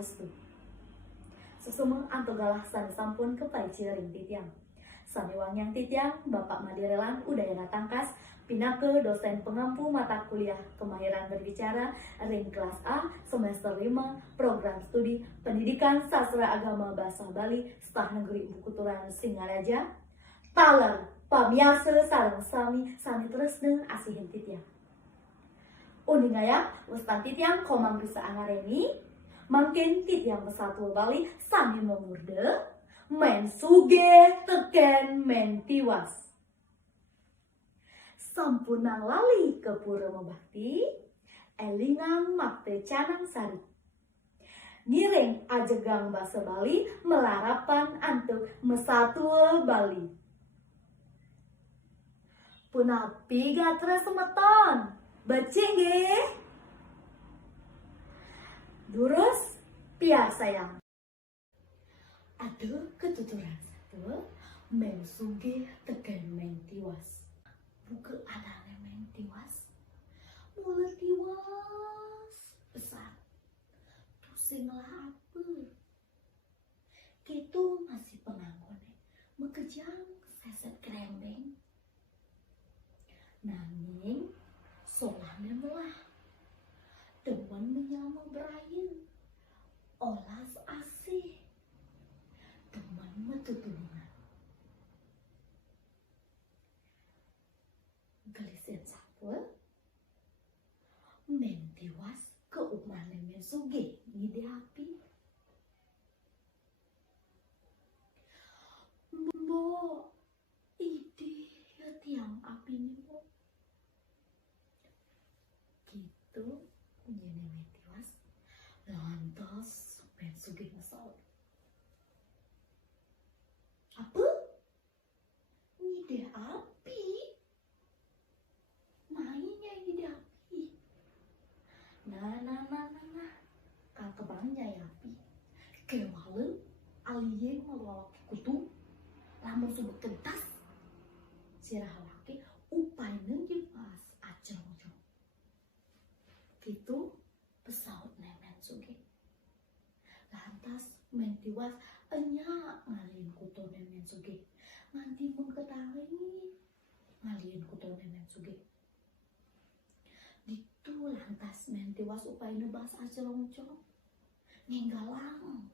Swastiastu. Susumeng antogalah sani sampun kepai ciring titiang. Sami wangyang titiang Bapak Madirelan Udayana Tangkas pinake dosen pengampu mata kuliah kemahiran berbicara ring kelas A semester 5 program studi pendidikan sastra agama bahasa Bali Staf Negeri Bukuturan Singaraja. Taler pamiasa sareng sami tresna asihin titiang. Undingaya ustan titiang komang bisa angareni makin titiang pesatu Bali sami memurde men suge teken men tiwas. Sampunang lali ke pura mebakti elingang makte canang sari. Ngiring ajegang basa Bali melarapan antuk mesatua Bali. Punapi gatra semeton becing ge. Durus piar sayang. Aduh ketuturan satu men suge teken men tiwas. Buka adane men tiwas. Mula tiwas besar. Tusing lah apa. Gitu masih pengangkone. Mekejang seset kerembeng. Nanging solahnya melah. Teman menyama berayin. Olas asih. Teman metutulungan. Gelisen sapul. Men tiwas ke umane men suge ngide api. Mbok, ide ya tiang api nih mbok. Gitu nyene men tiwas. Lantas men suge ngesal. Apa? Ngide api? Mainnya ngide api. Nah. Kakebangnya ya api. Kewale aliyeng ngelawak kutu. Lamun subek kentas. Sirahawake upayna jepas acong-acong. Gitu pesaut nemen suge. Lantas men tiwas enyak ngalin kutu nemen suge. Nganti mengketahui ngalin kutu nemen suge. Ditu lantas men tiwas upaya nebas acong-acong. Ninggalang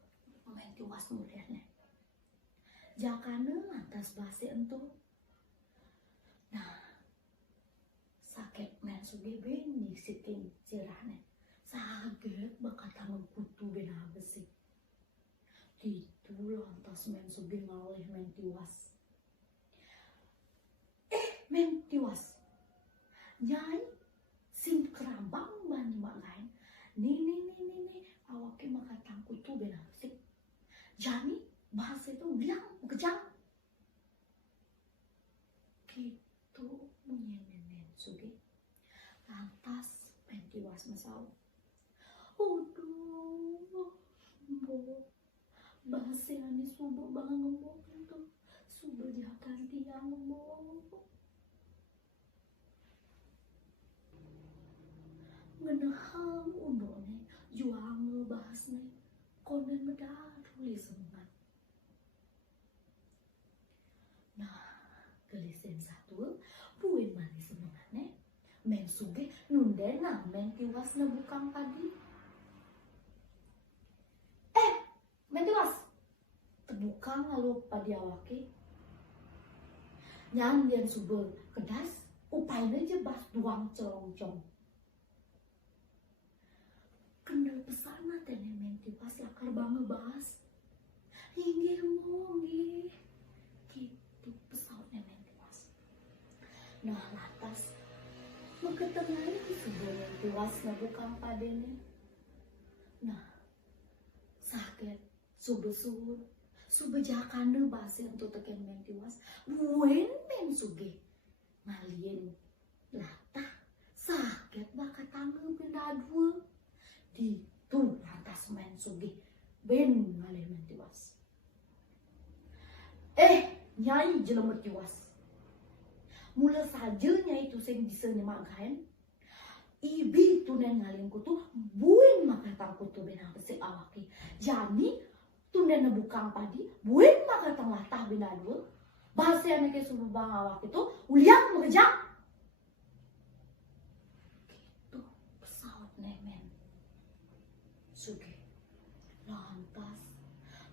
men tiwas mulianya. Jakana lantas basi entu. Nah, sakit men suge bening siting cirahne. Saget bakal tanggung kutu benah besi. Ditu lantas men suge ngalih men tiwas. Men tiwas. Nyai sim kerambang bani mak lain. Nih. Awake makatang kutu benah besi. Jani bahasa itu biang kejang. Gitu menyemen suge. Lantas men tiwas mesau. Aduh, mbok. Bahasa ani subuh banget mbok itu. Subuh jakan tiang mbok. Ngenehang undone juang ngebahasnya. Konen medaduli semangat. Nah, gelisen satu, buin manis semangatnya. Men suge nundena men tiwas nebukang padi. Men tiwas tebukang lalu padi awake. Nyan dian subel kedas, upayna jebas duang celong-celong. Kendal pesana tene men tiwas lakar banget bahas. Hinggir mongi. Gitu pesautnya men tiwas. Nah lantas mengketengahi subel men tiwas nebukang padene. Nah sakit subejakana basi untuk teken men tiwas. Buen men suge ngalien latah sakit bakal tanggung benda dua. Ditu lantas men suge ben ngalih men tiwas. Nyai jelema tiwas. Mula saja nyai itu sing bisa nyemagain. ibi tunen ngalingku tuh buin makatang kutu benang pesik awaki. Jadi tunen nebukang padi buin makatang latah binadul. Bahasa yang ke subuh bang awak itu uliang mengejar. Gitu pesawat nemen. Suge. Lantas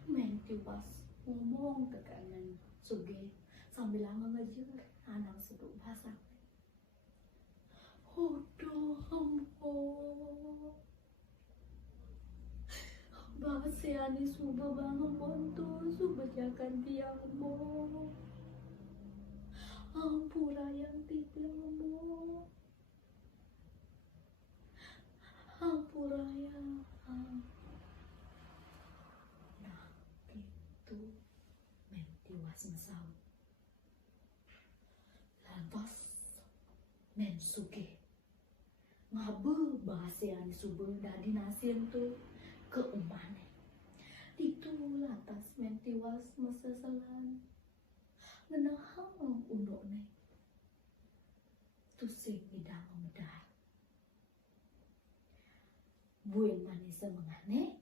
men tiwas ngomong ke kanan Suge sambil ngejar anak seduk bahasa. Hodoh ampun. Bahasa ani subuh bangun montu subuh jakan tiangmu. Ampura yang tiangmu. Ampura yang. Nah, itu mentiwas mesau. Lantas men Suge ngabe bahasa yang subuh dari nasim tuh ke umane. Itu lantas mentiwas meseselan ngenahang undokne. Tusing idang medar. Buin manis mengane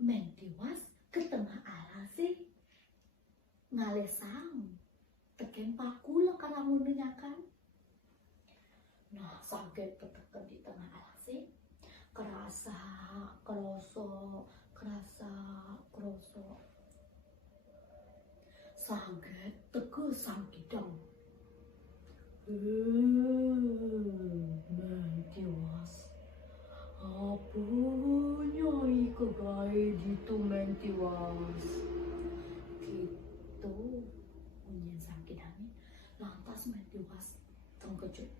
mentiwas ke tengah alasi ngalesang teken paku lah karena mendengarkan. Nah, sakit ketekan di tengah alasi, kerasa, kerosok, sakit teke sangkidang. Mentiwas, apa nyai kegai gitu mentiwas. Gitu, unyin sangkidangnya, lantas mentiwas tengkejut.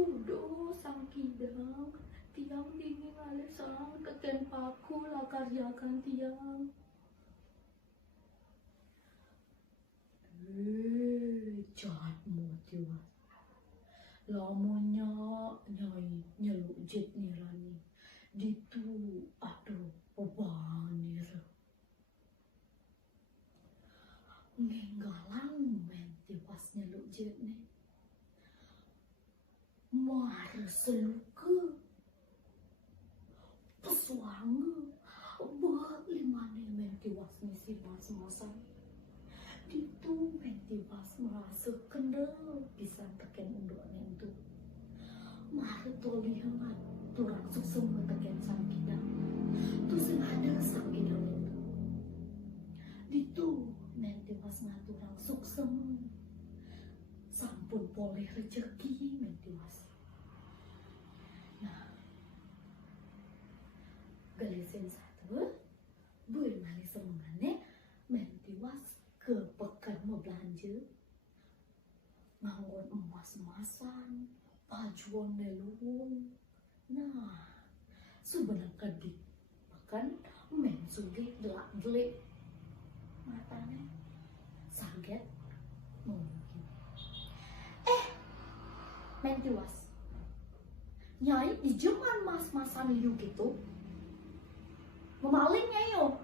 Udah sang kidang, tiang dingin alisang teken paku lah karyakan tiang. Jahatmu tiwas. Lamunya nyai nyeluk jet nirani. Ditu aduh beban nira. Ngenggalang men tiwas nyeluk jet nih. Mar seluka pesuanga buat limane mentiwas misi mas-masan. Itu mentiwas merasa kendal bisa teken undoknya itu. Mar toli hangat turang suksema teken sang kidang. Tu sengaja sang kidang itu. Itu mentiwas ngaturang suksema. Sampun boleh rezeki mentiwas. Nah, galisin satu, buin mali semangane mentiwas ke pekan mau belanja, nganggon emas-emasan, pajuan melung. Nah, sebenarnya di pekan men Suge gelak-gelik matanya, saget mungkin. Mentiwas nyai di jeman mas-masan yu gitu memalingnya yo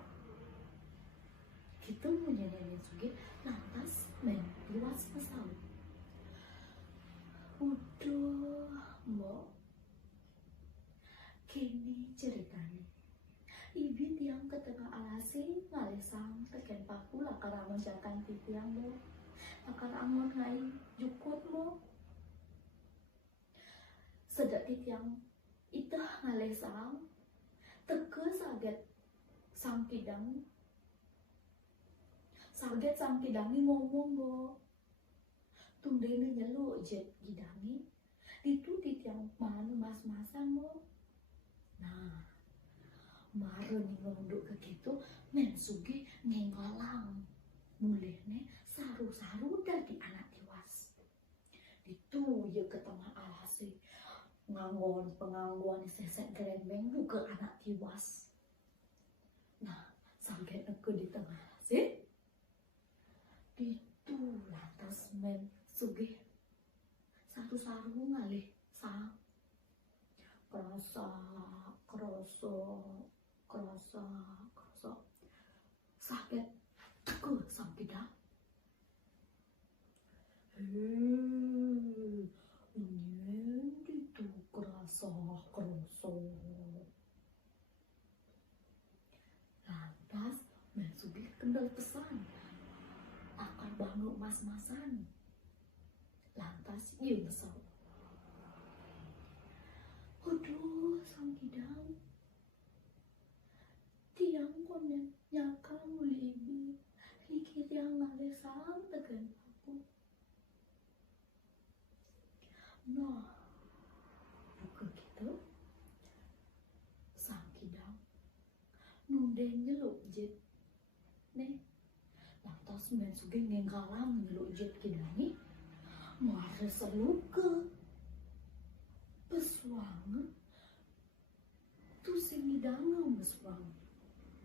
gitu punya nenek Suge. Lantas mentiwas pesal udah mbok kini ceritanya ibi tiang ke tengah alasi ngalesang teken paku lah karena menjakan tiang mo akar angon ngai jukut mo sedak tiang itah ngalesang teke saget sang kidangi ngomong bo tundene nyeluk jet kidangi itu tiang mana mas-masan mo. Nah mare nih ngonduk ke gitu men Suge ngenggalang mulihne saru-saru dari anak tiwas itu ya ke tengah alasi nganggon pengangguan sesek gerembeng buka anak tiwas. Nah sampai ke di tengah sih itu lantas men Suge satu sarung ngalih sang kerasa sakit teguh sampai dah kroso. Lantas Mensugih kendal pesan akan bangun mas-masan. Lantas ia besar. Aduh, sang kidang, tiang konen nyaka mulibi, hikit yang ngalesan tegan aku. Nah, bukan gitu, sang kidang, nunden nyeluk jet, nih. Lantas Mensugih ngengkalang nyeluk jet kidang mare seluke peswangan tu sing ngidangem peswangan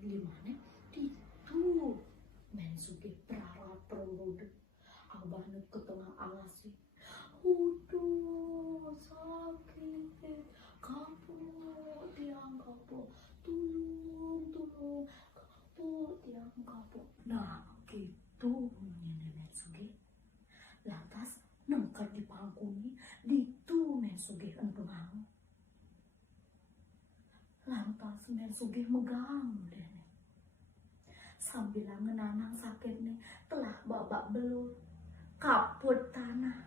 gimana itu Mensugih prarat perlude abane ke tengah alas sih. Uduh sakit kapok tiang kapok tulung kapok tiang kapok. Nah gitu bunyinya Mensugih. Lantas nengker di pangkuni ditu Mensugih entungang. Lantas Mensugih megang dene. Sambil ngenanang sakit nih telah babak belut kaput tanah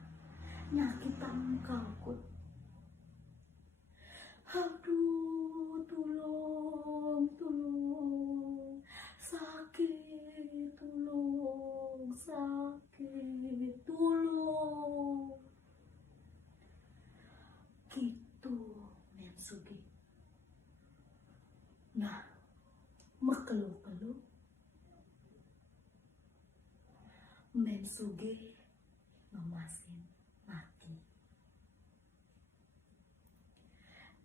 nyakitan kakut. Aduh tulung sakit tulung sakit tulung. Gitu Mensugih. Nah mekelu-kelu Mensugih ngemasin mati.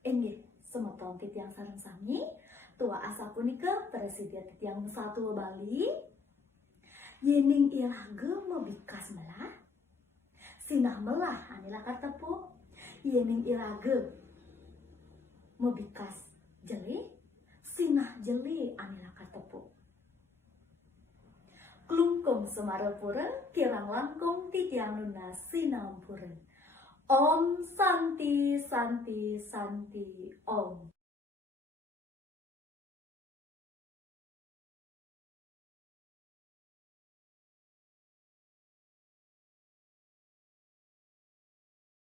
Inggih semeton titiang sareng sami tua asa punika presiden titiang satu Bali yening irage mebikas melah sinah melah anila katepu yening irage mebikas jeli sinah jeli anila katepu. Klungkung Semarapura kirang langkung titiang nuna sinampura. Om Santi Santi Santi Om.